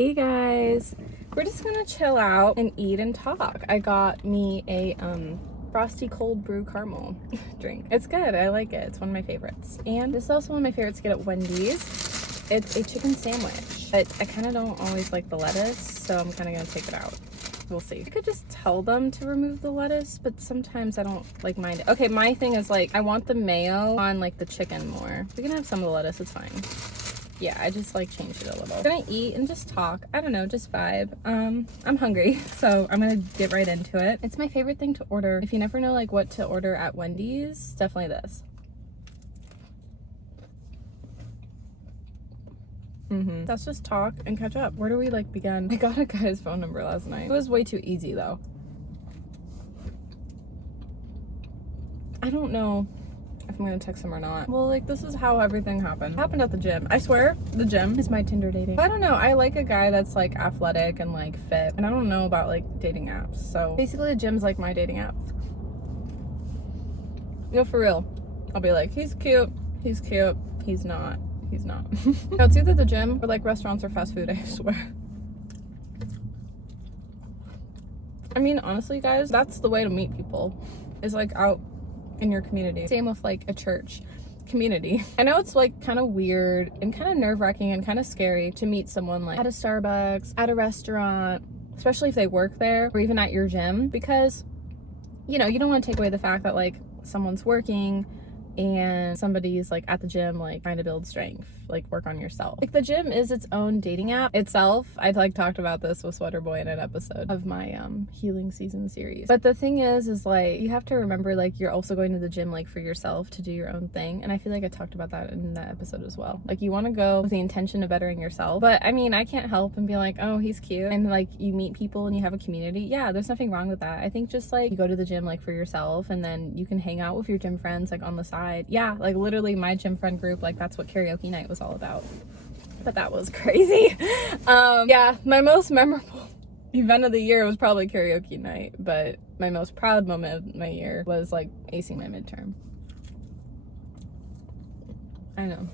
Hey guys, we're just gonna chill out and eat and talk. I got me a frosty cold brew caramel drink. It's good, I like it. It's one of my favorites. And this is also one of my favorites to get at Wendy's. It's a chicken sandwich, but I kind of don't always like the lettuce, so I'm kind of gonna take it out. We'll see. I could just tell them to remove the lettuce, but sometimes I don't like mind it. Okay, my thing is like, I want the mayo on like the chicken more. We can have some of the lettuce, it's fine. Yeah, I just like changed it a little. I'm gonna eat and just talk. I don't know, just vibe. I'm hungry, so I'm gonna get right into it. It's my favorite thing to order. If you never know like what to order at Wendy's, definitely this. Let's just talk and catch up. Where do we like begin? I got a guy's phone number last night. It was way too easy though. I don't know if I'm gonna text him or not. Well, like this is how everything happened. It happened at the gym. I swear, the gym is my Tinder dating. I don't know, I like a guy that's like athletic and like fit, and I don't know about like dating apps. So basically the gym's like my dating app. You know, for real. I'll be like, he's cute, he's not. No, it's either the gym or like restaurants or fast food, I swear. I mean, honestly guys, that's the way to meet people, is like out in your community. Same with like a church community. I know it's like kind of weird and kind of nerve-wracking and kind of scary to meet someone like at a Starbucks, at a restaurant, especially if they work there, or even at your gym, because you know, you don't want to take away the fact that like someone's working and somebody's like at the gym like trying to build strength, like work on yourself. Like the gym is its own dating app itself. I like talked about this with Sweater Boy in an episode of my healing season series. But the thing is like you have to remember like you're also going to the gym like for yourself to do your own thing, and I feel like I talked about that in that episode as well. Like you want to go with the intention of bettering yourself, but I mean I can't help and be like, oh, he's cute, and like you meet people and you have a community. Yeah, there's nothing wrong with that. I think just like you go to the gym like for yourself, and then you can hang out with your gym friends like on the side. Yeah, like literally my gym friend group, like that's what karaoke night was all about. But that was crazy. Yeah, my most memorable event of the year was probably karaoke night, but my most proud moment of my year was like acing my midterm. I know.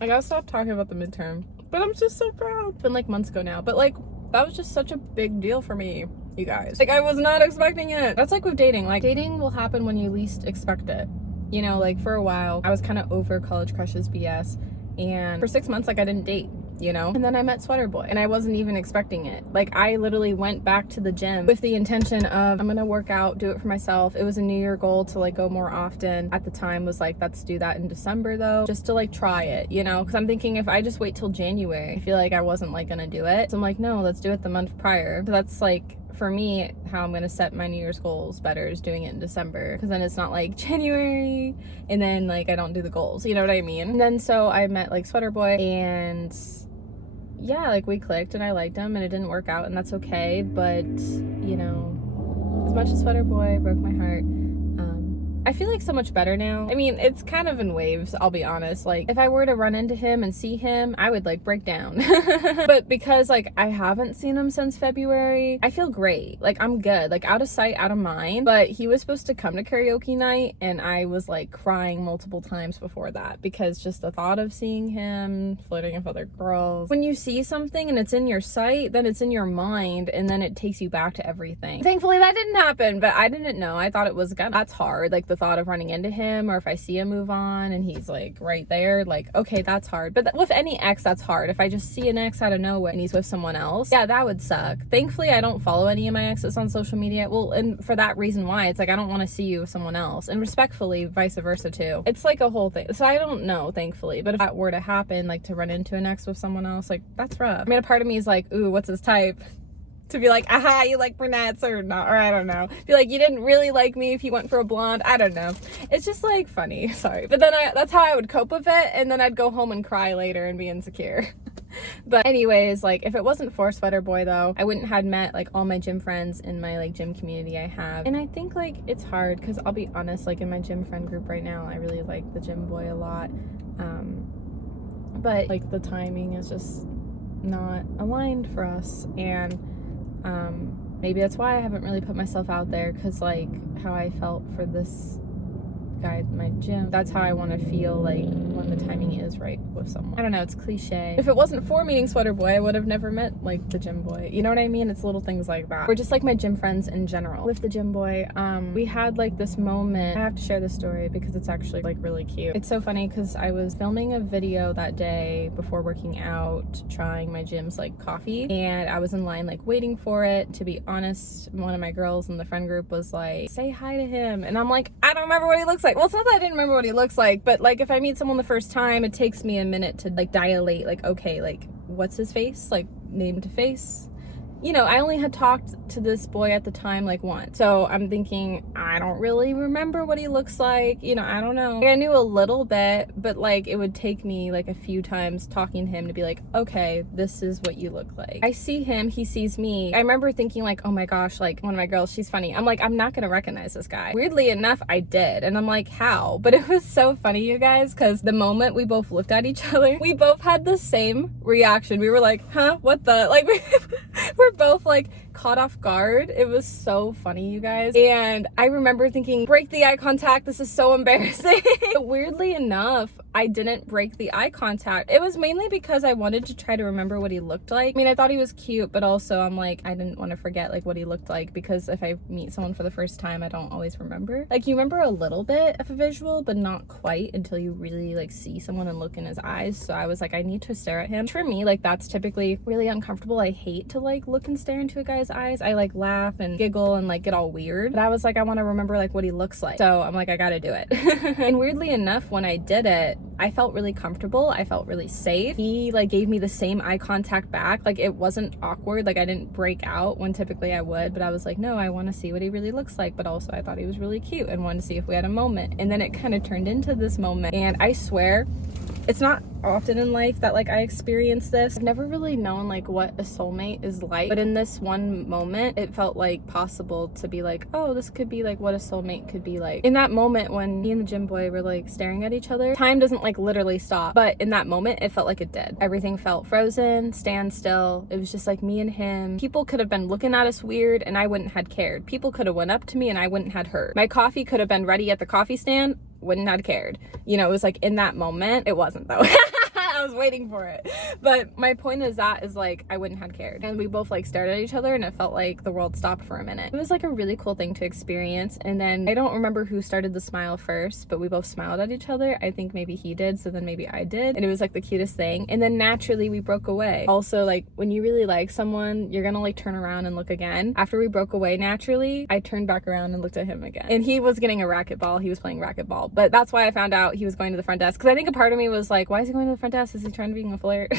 I gotta stop talking about the midterm, but I'm just so proud. It's been like months ago now, but like that was just such a big deal for me, you guys. Like I was not expecting it. That's like with dating. Like dating will happen when you least expect it. You know, like for a while I was kind of over college crushes BS, and for 6 months like I didn't date, you know, and then I met Sweater Boy and I wasn't even expecting it. Like I literally went back to the gym with the intention of I'm gonna work out, do it for myself. It was a New Year goal to like go more often. At the time was like, let's do that in December though, just to like try it, you know, because I'm thinking if I just wait till January, I feel like I wasn't like gonna do it. So I'm like, no, let's do it the month prior. So that's like for me how I'm gonna set my New Year's goals better, is doing it in December, because then it's not like January and then like I don't do the goals, you know what I mean? And then so I met like Sweater Boy, and yeah, like we clicked and I liked him, and it didn't work out, and that's okay. But you know, as much as Sweater Boy broke my heart, I feel like so much better now. I mean, it's kind of in waves, I'll be honest. Like if I were to run into him and see him, I would like break down. But because like I haven't seen him since February, I feel great. Like I'm good, like out of sight, out of mind. But he was supposed to come to karaoke night, and I was like crying multiple times before that, because just the thought of seeing him flirting with other girls. When you see something and it's in your sight, then it's in your mind, and then it takes you back to everything. Thankfully that didn't happen, but I didn't know. I thought it was gonna. That's hard. Like the thought of running into him, or if I see him move on and he's like right there, like okay, that's hard. But with any ex, that's hard. If I just see an ex out of nowhere and he's with someone else, yeah, that would suck. Thankfully I don't follow any of my exes on social media. Well, and for that reason why, it's like I don't want to see you with someone else, and respectfully vice versa too. It's like a whole thing. So I don't know, thankfully. But if that were to happen, like to run into an ex with someone else, like that's rough. I mean, a part of me is like, ooh, what's his type? To be like, aha, you like brunettes or not, or I don't know. Be like, you didn't really like me if you went for a blonde. I don't know. It's just like funny, sorry. But then that's how I would cope with it, and then I'd go home and cry later and be insecure. But anyways, like if it wasn't for Sweater Boy though, I wouldn't have met like all my gym friends in my like gym community I have. And I think like it's hard, because I'll be honest, like in my gym friend group right now, I really like the gym boy a lot. But like the timing is just not aligned for us, and maybe that's why I haven't really put myself out there, because like how I felt for this guy at my gym. That's how I want to feel like when the timing is right with someone. I don't know, it's cliche. If it wasn't for meeting Sweater Boy, I would have never met like the gym boy. You know what I mean? It's little things like that. Or just like my gym friends in general. With the gym boy, we had like this moment. I have to share this story because it's actually like really cute. It's so funny because I was filming a video that day before working out, trying my gym's like coffee, and I was in line like waiting for it. To be honest, one of my girls in the friend group was like, say hi to him, and I'm like, I don't remember what he looks like. Well, it's not that I didn't remember what he looks like, but like if I meet someone the first time, it takes me a minute to like dilate, like, okay, like what's his face, like name to face. You know, I only had talked to this boy at the time like once. So I'm thinking, I don't really remember what he looks like. You know, I don't know. Like, I knew a little bit, but like it would take me like a few times talking to him to be like, okay, this is what you look like. I see him, he sees me. I remember thinking like, oh my gosh, like one of my girls, she's funny. I'm like, I'm not gonna recognize this guy. Weirdly enough, I did. And I'm like, how? But it was so funny, you guys, because the moment we both looked at each other, we both had the same reaction. We were like, huh, what the? Like, we're both like caught off guard. It was so funny, you guys. And I remember thinking, break the eye contact, this is so embarrassing. But weirdly enough, I didn't break the eye contact. It was mainly because I wanted to try to remember what he looked like. I mean, I thought he was cute, but also I'm like, I didn't want to forget like what he looked like, because if I meet someone for the first time, I don't always remember. Like, you remember a little bit of a visual, but not quite until you really like see someone and look in his eyes. So I was like, I need to stare at him. For me, like that's typically really uncomfortable. I hate to like look and stare into a guy's eyes. I like laugh and giggle and like get all weird, but I was like, I want to remember like what he looks like. So I'm like, I gotta do it. And weirdly enough, when I did it, I felt really comfortable. I felt really safe. He like gave me the same eye contact back. Like it wasn't awkward. Like I didn't break out when typically I would, but I was like, no, I want to see what he really looks like. But also I thought he was really cute and wanted to see if we had a moment. And then it kind of turned into this moment. And I swear, it's not often in life that like I experience this. I've never really known like what a soulmate is like, but in this one moment it felt like possible to be like, oh, this could be like what a soulmate could be like. In that moment when me and the gym boy were like staring at each other, time doesn't like literally stop, but in that moment it felt like it did. Everything felt frozen, standstill. It was just like me and him. People could have been looking at us weird and I wouldn't had cared. People could have went up to me and I wouldn't had heard. My coffee could have been ready at the coffee stand, wouldn't have cared. You know, it was like in that moment. It wasn't though. I was waiting for it. But my point is like I wouldn't have cared. And we both like stared at each other and it felt like the world stopped for a minute. It was like a really cool thing to experience. And then I don't remember who started the smile first, but we both smiled at each other. I think maybe he did, so then maybe I did. And it was like the cutest thing. And then naturally we broke away. Also, like when you really like someone, you're gonna like turn around and look again. After we broke away naturally, I turned back around and looked at him again. And he was getting a racquetball. He was playing racquetball. But that's why I found out he was going to the front desk. Because I think a part of me was like, why is he going to the front desk? Is he trying to be a flirt?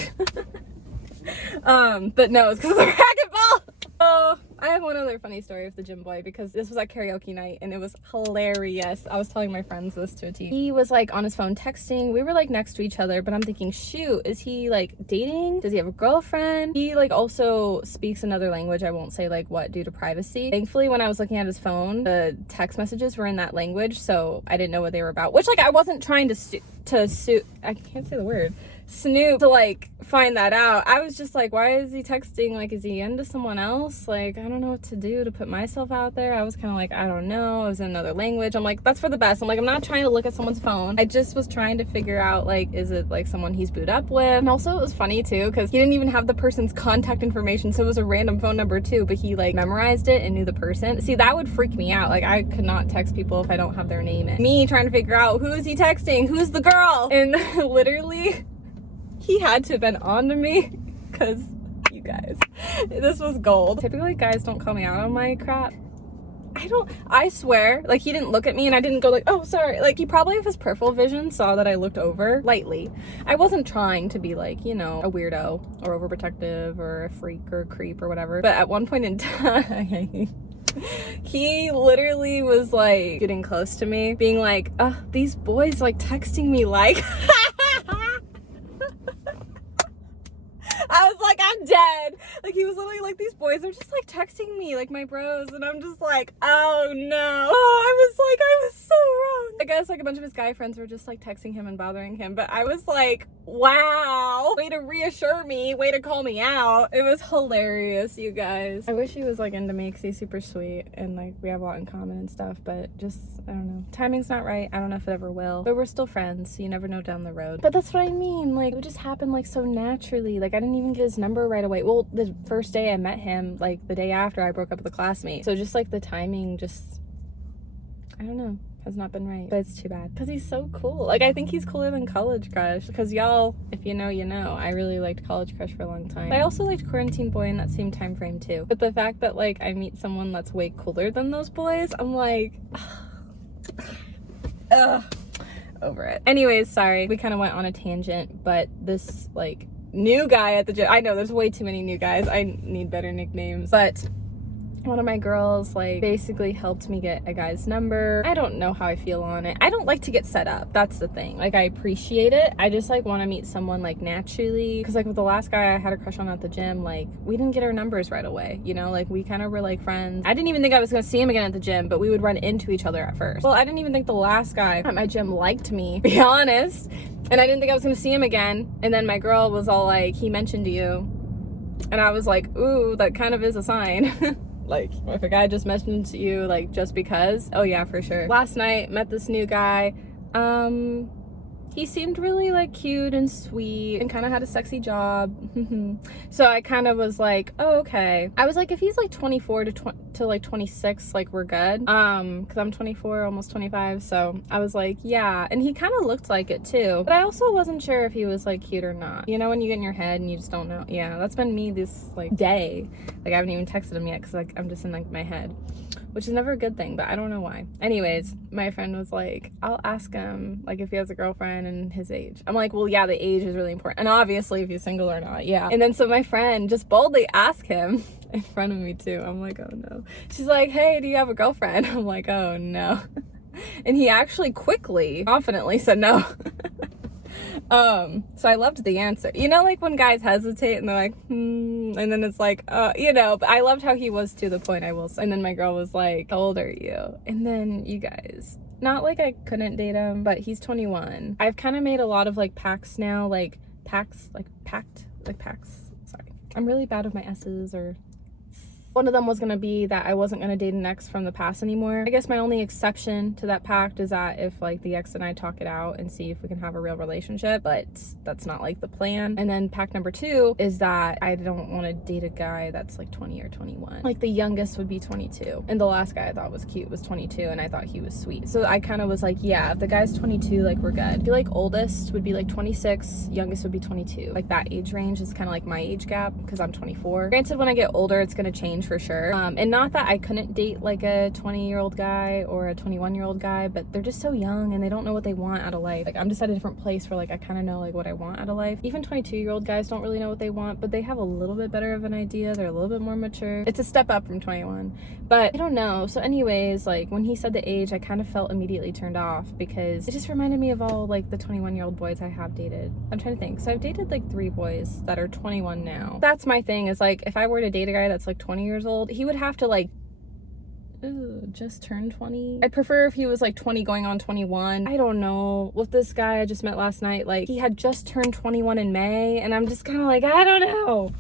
But no, it's because of the racquetball. Oh, I have one other funny story with the gym boy, because this was at karaoke night and it was hilarious. I was telling my friends this to a T. He was like on his phone texting. We were like next to each other, but I'm thinking, shoot, is he like dating? Does he have a girlfriend? He like also speaks another language. I won't say like what due to privacy. Thankfully, when I was looking at his phone, the text messages were in that language, so I didn't know what they were about. Which like I wasn't trying to I can't say the word. Snoop to like find that out. I was just like, why is he texting? Like, is he into someone else? Like, I don't know what to do to put myself out there. I was kind of like, I don't know. I was in another language. I'm like, that's for the best. I'm like, I'm not trying to look at someone's phone. I just was trying to figure out like, is it like someone he's booed up with? And also it was funny too, because he didn't even have the person's contact information, so it was a random phone number too, but he like memorized it and knew the person. See, that would freak me out. Like, I could not text people if I don't have their name in. Me trying to figure out, who is he texting? Who's the girl? And literally he had to have been on to me, because you guys, this was gold. Typically guys don't call me out on my crap. I swear, like he didn't look at me and I didn't go like, oh sorry. Like he probably with his peripheral vision saw that I looked over lightly. I wasn't trying to be like, you know, a weirdo or overprotective or a freak or a creep or whatever. But at one point in time, he literally was like getting close to me, being like, these boys like texting me like I was like, I'm dead. Like he was literally like, these boys are just like texting me like my bros, and I'm just like, oh no. Oh, I was so wrong. I guess like a bunch of his guy friends were just like texting him and bothering him, but I was like, wow, way to reassure me, way to call me out. It was hilarious, you guys. I wish he was like into me because he's super sweet and like we have a lot in common and stuff, but just, I don't know, timing's not right. I don't know if it ever will, but we're still friends, so you never know down the road. But that's what I mean, like it just happened like so naturally. Like I didn't even get his number right away. Well, the first day I met him, like the day after I broke up with a classmate, so just like the timing just, I don't know, has not been right. But it's too bad because he's so cool. Like I think he's cooler than College Crush, because y'all, if you know, you know, I really liked College Crush for a long time. I also liked Quarantine Boy in that same time frame too, but the fact that like I meet someone that's way cooler than those boys, I'm like ugh, over it. Anyways, sorry, we kind of went on a tangent, but this like new guy at the gym, I know there's way too many new guys, I need better nicknames, but one of my girls like basically helped me get a guy's number. I don't know how I feel on it. I don't like to get set up, that's the thing. Like I appreciate it, I just like want to meet someone like naturally, because like with the last guy I had a crush on at the gym, like we didn't get our numbers right away, you know, like we kind of were like friends. I didn't even think I was gonna see him again at the gym, but we would run into each other at first. Well, I didn't even think the last guy at my gym liked me, to be honest, and I didn't think I was gonna see him again. And then my girl was all like, he mentioned you, and I was like, ooh, that kind of is a sign. Like, if a guy just mentions you, like, just because, oh yeah, for sure. Last night, met this new guy. He seemed really, like, cute and sweet and kind of had a sexy job. So I kind of was like, oh, okay. I was like, if he's, like, 24 to like, 26, like, we're good. Because I'm 24, almost 25, so I was like, yeah. And he kind of looked like it, too. But I also wasn't sure if he was, like, cute or not. You know, when you get in your head and you just don't know. Yeah, that's been me this, like, day. Like, I haven't even texted him yet because, like, I'm just in, like, my head, which is never a good thing, but I don't know why. Anyways, my friend was like, I'll ask him, like, if he has a girlfriend and his age. I'm like, well, yeah, the age is really important. And obviously, if he's single or not, yeah. And then so my friend just boldly asked him in front of me, too. I'm like, oh, no. She's like, hey, do you have a girlfriend? I'm like, oh, no. And he actually quickly, confidently said no. So I loved the answer. You know, like when guys hesitate and they're like, and then it's like, you know, but I loved how he was to the point, I will say. And then my girl was like, how old are you? And then you guys, not like I couldn't date him, but he's 21. I've kind of made a lot of like pacts now, like pacts, sorry. I'm really bad with my S's or... One of them was going to be that I wasn't going to date an ex from the past anymore. I guess my only exception to that pact is that if like the ex and I talk it out and see if we can have a real relationship, but that's not like the plan. And then pact number 2 is that I don't want to date a guy that's like 20 or 21. Like the youngest would be 22. And the last guy I thought was cute was 22 and I thought he was sweet. So I kind of was like, yeah, if the guy's 22, like we're good. I feel like oldest would be like 26, youngest would be 22. Like that age range is kind of like my age gap because I'm 24. Granted, when I get older, it's going to change for sure. And not that I couldn't date like a 20-year-old guy or a 21-year-old guy, but they're just so young and they don't know what they want out of life. Like I'm just at a different place where like I kind of know like what I want out of life. Even 22-year-old guys don't really know what they want, but they have a little bit better of an idea. They're a little bit more mature. It's a step up from 21, but I don't know. So anyways, like when he said the age, I kind of felt immediately turned off because it just reminded me of all like the 21-year-old boys I have dated. I'm trying to think. So I've dated like 3 boys that are 21 now. That's my thing, is like if I were to date a guy that's like 20 years old, he would have to like just turn 20. I'd prefer if he was like 20 going on 21. I don't know. With this guy I just met last night, like he had just turned 21 in May and I'm just kind of like, I don't know.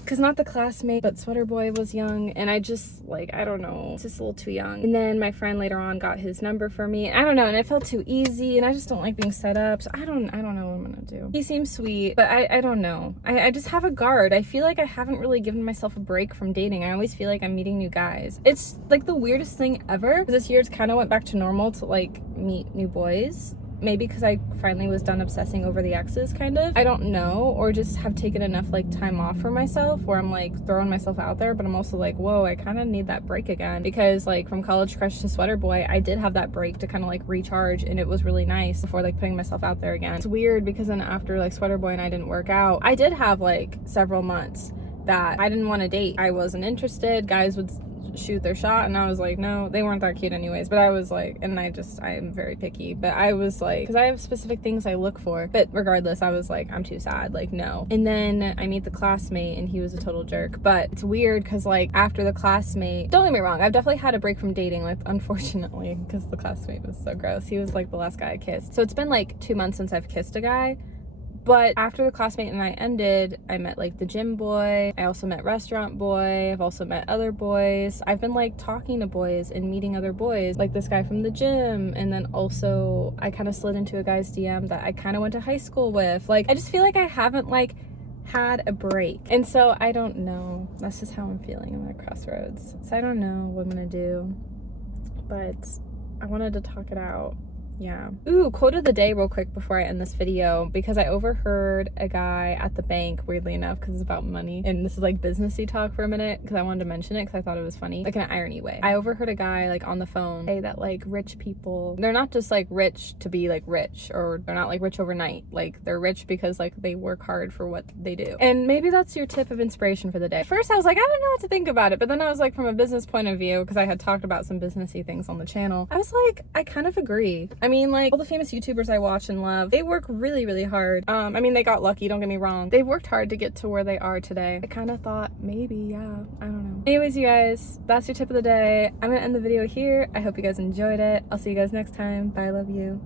Because not the classmate, but Sweater Boy was young and I just like, I don't know, it's just a little too young. And then my friend later on got his number for me. I don't know, and it felt too easy and I just don't like being set up. So I don't know what I'm gonna do. He seems sweet, but I don't know. I just have a guard. I feel like I haven't really given myself a break from dating. I always feel like I'm meeting new guys. It's like the weirdest thing ever. This year it's kind of went back to normal to like meet new boys. Maybe because I finally was done obsessing over the exes, kind of. I don't know, or just have taken enough like time off for myself where I'm like throwing myself out there, but I'm also like, whoa, I kind of need that break again. Because like from College Crush to Sweater Boy, I did have that break to kind of like recharge and it was really nice before like putting myself out there again. It's weird because then after like Sweater Boy and I didn't work out, I did have like several months that I didn't want to date. I wasn't interested. Guys would shoot their shot, and I was like, no, they weren't that cute anyways. But I was like, and I am very picky, but I was like, because I have specific things I look for, but regardless, I was like, I'm too sad, like, no. And then I meet the classmate, and he was a total jerk. But it's weird because like after the classmate, don't get me wrong, I've definitely had a break from dating, like, unfortunately, because the classmate was so gross. He was like the last guy I kissed. So it's been like 2 months since I've kissed a guy. But after the classmate and I ended, I met like the gym boy. I also met restaurant boy. I've also met other boys. I've been like talking to boys and meeting other boys, like this guy from the gym. And then also I kind of slid into a guy's DM that I kind of went to high school with. Like, I just feel like I haven't like had a break. And so I don't know. That's just how I'm feeling. I'm at a crossroads. So I don't know what I'm gonna do. But I wanted to talk it out. Yeah. Ooh, quote of the day real quick before I end this video, because I overheard a guy at the bank, weirdly enough, because it's about money, and this is like businessy talk for a minute, because I wanted to mention it because I thought it was funny, like in an irony way. I overheard a guy like on the phone say that like rich people, they're not just like rich to be like rich, or they're not like rich overnight, like they're rich because like they work hard for what they do. And maybe that's your tip of inspiration for the day. First I was like, I don't know what to think about it, but then I was like, from a business point of view, because I had talked about some businessy things on the channel, I was like, I kind of agree. I mean, like, all the famous YouTubers I watch and love, they work really, really hard. I mean, they got lucky, don't get me wrong. They've worked hard to get to where they are today. I kind of thought maybe, yeah, I don't know. Anyways, you guys, that's your tip of the day. I'm gonna end the video here. I hope you guys enjoyed it. I'll see you guys next time. Bye, love you.